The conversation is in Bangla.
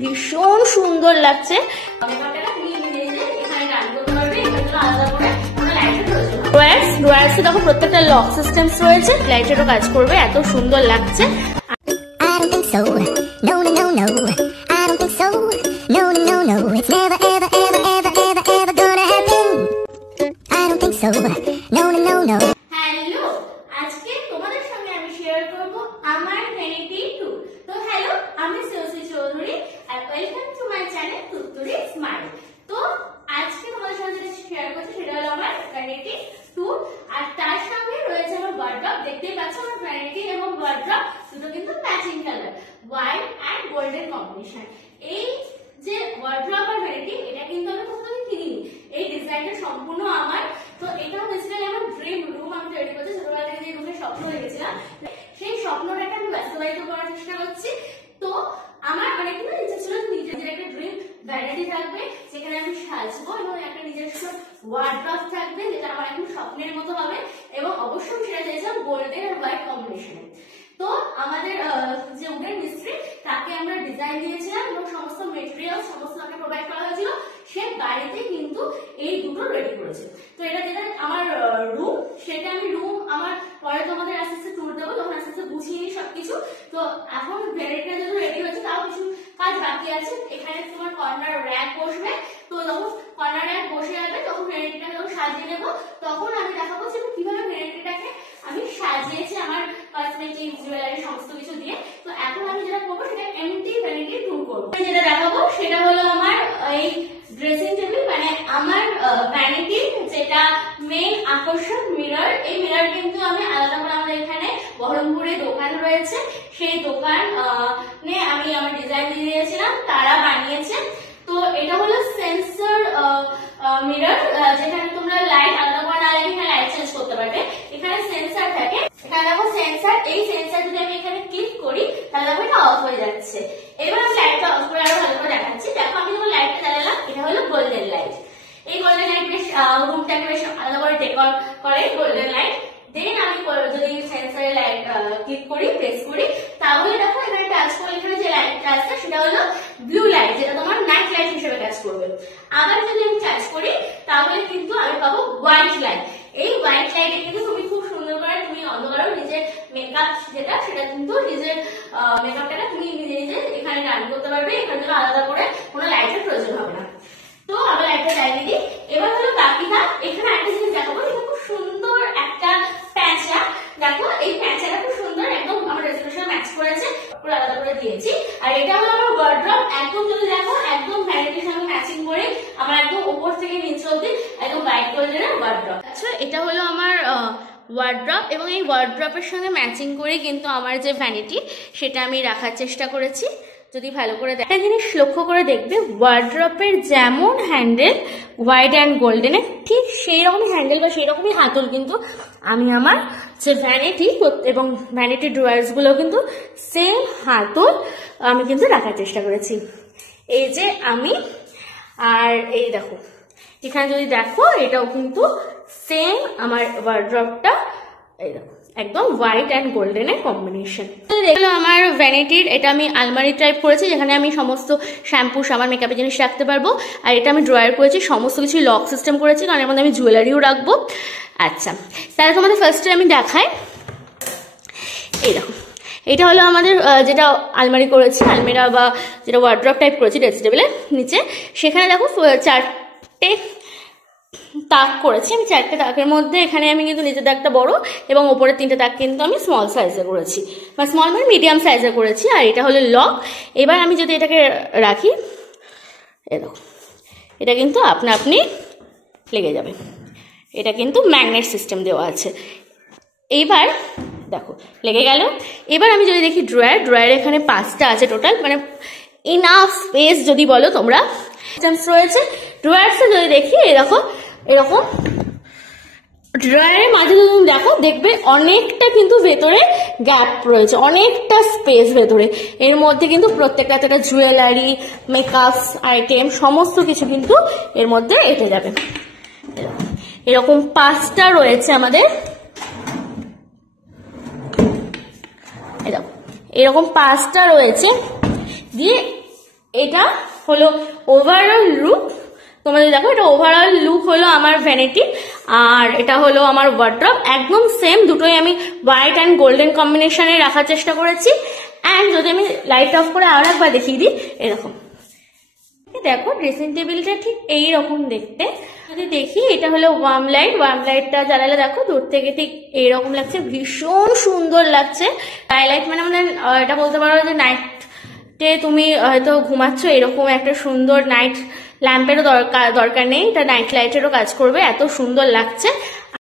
ভীষণ সুন্দর লাগছে। ড্রয়ার্সে দেখো প্রত্যেকটা লক সিস্টেমস রয়েছে, লাইটেরও কাজ করবে, এত সুন্দর লাগছে। হ্যালো, আজকে তোমাদের সঙ্গে আমি শেয়ার করব আমার ভ্যানিটি ট্যুর। তো হ্যালো, আমি শ্রেয়সী চৌধুরী আর welcome to my channel Tutturi smile. তো আজকে তোমাদের সঙ্গে যেটা শেয়ার করছি সেটা হলো আমার ভ্যানিটি ট্যুর, আর তার সঙ্গে রয়েছে আমার ওয়ার্ড্রপ। দেখতেই পাচ্ছ আমার ভ্যানিটি এবং ওয়ার্ড্রপ দুটো কিন্তু matching colour, white and golden combination. এই যে ওয়ার্ড্রপ আর ভ্যানিটি, এটা কিন্তু আমি কোথাও কিনিনি, এই ডিজাইনটা সম্পূর্ণ আমার। তো এটা বেসিক্যালি আমার ড্রিম রুম আমি তৈরি করছি, ছোটবেলা থেকে যে রুমের স্বপ্ন দেখেছিলাম সেই স্বপ্নটাকে আমি বাস্তবায়িত করার চেষ্টা করছি। তো আমার অনেক কিন্তু ইচ্ছা ছিল নিজের একটা ড্রিম ভ্যানিটি থাকবে, যেখানে আমি সাজবো, এবং একটা নিজস্ব ওয়ার্ড্রপ থাকবে যেটা আমার এখন স্বপ্নের মতো হবে, এবং অবশ্যই সেটা চাইছিলাম গোল্ডেন আর হোয়াইট কম্বিনেশনে। তো আমাদের যে উডেন মিস্ত্রি তাকে আমরা ডিজাইন দিয়েছিলাম এবং সমস্ত মেটেরিয়াল সমস্ত আমাকে প্রোভাইড করা হয়েছিল, সে বাড়িতে কিন্তু এই দুটো রেডি করেছে। তো এটা যেটা আমার রুম, সেটা আমি রুম আমার পরে তোমাদের আস্তে আস্তে ট্যুর দেবো, তখন আস্তে আস্তে বুঝিয়ে নিই সবকিছু। তো এখন ভ্যানিটিটা যেহেতু রেডি হয়েছে, তাও কিছু কাজ বাকি আছে। এখানে তোমার কর্নার র্যাক বসবে, তো যখন কর্নার র্যাক বসে যাবে তখন ভ্যানিটিটা যখন সাজিয়ে নেবো, তখন আমি দেখাবো যে কিভাবে ভ্যানিটিটাকে আমি সাজিয়েছি আমার কসমেটিক জুয়েলারি সমস্ত কিছু দিয়ে। তো এখন আমি যেটা করবো সেটা এমটি ভ্যানিটি ট্যুর করবো। যেটা দেখাবো সেটা হলো আমার এই ড্রেসিং টেবিল, মানে আমার ভ্যানিটি যেটা মেইন আকর্ষণ মিরর। এই মিরর কিন্তু আমি আলাদা করে আমাদের এখানে বহরমপুরে দোকান রয়েছে, সেই দোকান আমি আমার ডিজাইন দিয়ে দিয়েছিলাম, তারা বানিয়েছে। তো এটা হলো সেন্সর মিরর, যেখানে তোমরা লাইট আলাদা করে না এখানে লাইট চেঞ্জ করতে পারবে। এখানে সেন্সর থাকে, এখানে দেখো সেন্সর, এই সেন্সর যদি আমি এখানে ক্লিক করি তাহলে দেখো এটা অফ হয়ে যাচ্ছে। এবার আমি লাইটটা অফ করে আরো ভালো করে দেখাচ্ছি। দেখো আমি যখন লাইটটা জ্বালালাম, এটা হলো গোল্ডেন লাইট। এই গোল্ডেন লাইট বেশ রুমটাকে বেশ আলাদা করে ডেকোর করে গোল্ডেন লাইট। দেন আমি যদি সেন্সরে লাইট ক্লিক করি, প্রেস করি, তাহলে দেখো এখানে টাচ করলে এখানে যে লাইটটা আছে সেটা হলো ব্লু লাইট, যেটা তোমার নাইট লাইট হিসেবে কাজ করবে। আবার যদি আমি টাচ করি তাহলে কিন্তু আমি পাবো হোয়াইট লাইট। এই হোয়াইট লাইটে কিন্তু তুমি খুব সুন্দর করে তুমি অন্ধকারেও নিজের মেকআপ যেটা সেটা কিন্তু নিজের মেকআপটাকে তুমি নিজে নিজে এখানে রান করতে পারবে, এখানে জন্য আলাদা করে কোনো লাইটের প্রয়োজন হবে না। তো আমরা লাইটটা জ্বালিয়ে দিই। এবার হলো বাকি কাজ। এখানে একটা জিনিস দেখাবো, এটা খুব সুন্দর একটা প্যাঁচা। দেখো এই প্যাঁচাটা খুব সুন্দর, একদম আমার রেজুলেশন ম্যাচ করেছে, পুরো আলাদা করে দিয়েছি। আর এটা হলো আমার ওয়ার্ড্রপ, একদম যদি দেখো একদম ভ্যানিটির সঙ্গে ম্যাচিং করে আমার একদম উপর থেকে নিচে অবধি একদম হোয়াইট গোল্ডেনের ওয়ার্ড্রপ। আচ্ছা, এটা হলো আমার ওয়ার্ড্রপ, এবং এই ওয়ার্ড্রপের সঙ্গে ম্যাচিং করে কিন্তু আমার যে ভ্যানিটি সেটা আমি রাখার চেষ্টা করেছি। যদি ভালো করে একটা জিনিস লক্ষ্য করে দেখবে, ওয়ার্ড্রপের যেমন হ্যান্ডেল হোয়াইট অ্যান্ড গোল্ডেনের, ঠিক সেই রকমই হ্যান্ডেল বা সেই রকমই হাতল কিন্তু আমি আমার যে ভ্যানিটি এবং ভ্যানিটি ড্রয়ার্স গুলো কিন্তু সেম হাতল আমি কিন্তু রাখার চেষ্টা করেছি। এই যে আমি, আর এই দেখো এখানে যদি দেখো এটাও কিন্তু সেম আমার ওয়ার্ড্রপটা, এই দেখো একদম হোয়াইট অ্যান্ড গোল্ডেনের কম্বিনেশন। দেখলো আমার ভ্যানিটির, এটা আমি আলমারি টাইপ করেছি, যেখানে আমি সমস্ত শ্যাম্পু সাবান মেকআপের জিনিস রাখতে পারবো। আর এটা আমি ড্রয়ার করেছি, সমস্ত কিছু লক সিস্টেম করেছি, কারণ এর মধ্যে আমি জুয়েলারিও রাখবো। আচ্ছা, তাহলে তোমাদের ফার্স্টে আমি দেখাই। এই দেখো এটা হলো আমাদের যেটা আলমারি করেছি, আলমিরা বা যেটা ওয়ার্ড্রপ টাইপ করেছি ড্রেসিং টেবিলের নিচে। সেখানে দেখো 4টে তাক করেছি আমি। 4টে তাকের মধ্যে এখানে আমি কিন্তু নিচের দাগটা বড় এবং ওপরের 3টে তাক কিন্তু আমি স্মল সাইজে করেছি, বা স্মল মানে মিডিয়াম সাইজে করেছি। আর এটা হলো লক। এবার আমি যদি এটাকে রাখি, এ দেখো এটা কিন্তু আপনা আপনি লেগে যাবে, এটা কিন্তু ম্যাগনেট সিস্টেম দেওয়া আছে। এইবার দেখো লেগে গেল। এবার আমি যদি দেখি ড্রয়ার এখানে 5টা আছে টোটাল, মানে ইনাফ স্পেস যদি বলো তোমরা রয়েছে। ড্রয়ার্সে যদি দেখি এরকম ড্রয়ারের মাঝে যদি তুমি দেখো, দেখবে অনেকটা কিন্তু ভেতরে গ্যাপ রয়েছে, অনেকটা স্পেস ভেতরে। এর মধ্যে কিন্তু প্রত্যেকটা জুয়েলারি, মেকআপ আইটেম সমস্ত কিছু কিন্তু এর মধ্যে এঁটে যাবে। এরকম 5টা রয়েছে আমাদের, এরকম 5টা রয়েছে। দিয়ে এটা হলো ওভারঅল লুক। তোমাদের দেখো, এটা ওভারঅল লুক হলো আমার ভ্যানিটি, আর এটা হলো আমার ওয়ার্ড্রপ। একদম সেম, দুটোই আমি হোয়াইট অ্যান্ড গোল্ডেন কম্বিনেশনে রাখার চেষ্টা করেছি। অ্যান্ড যদি আমি লাইট অফ করে আর একবার দেখিয়ে দিই, এরকম দেখো ড্রেসিং টেবিলটা ঠিক এইরকম দেখতে। যদি দেখি, এটা হলো ওয়ার্ম লাইট। ওয়ার্ম লাইটটা জ্বালালে দেখো দূর থেকে ঠিক এইরকম লাগছে, ভীষণ সুন্দর লাগছে। হাইলাইট মানে মানে এটা বলতে পারো যে নাইটে তুমি হয়তো ঘুমাচ্ছ, এরকম একটা সুন্দর নাইট ল্যাম্পেরও দরকার নেই, এটা নাইট লাইটেরও কাজ করবে, এত সুন্দর লাগছে।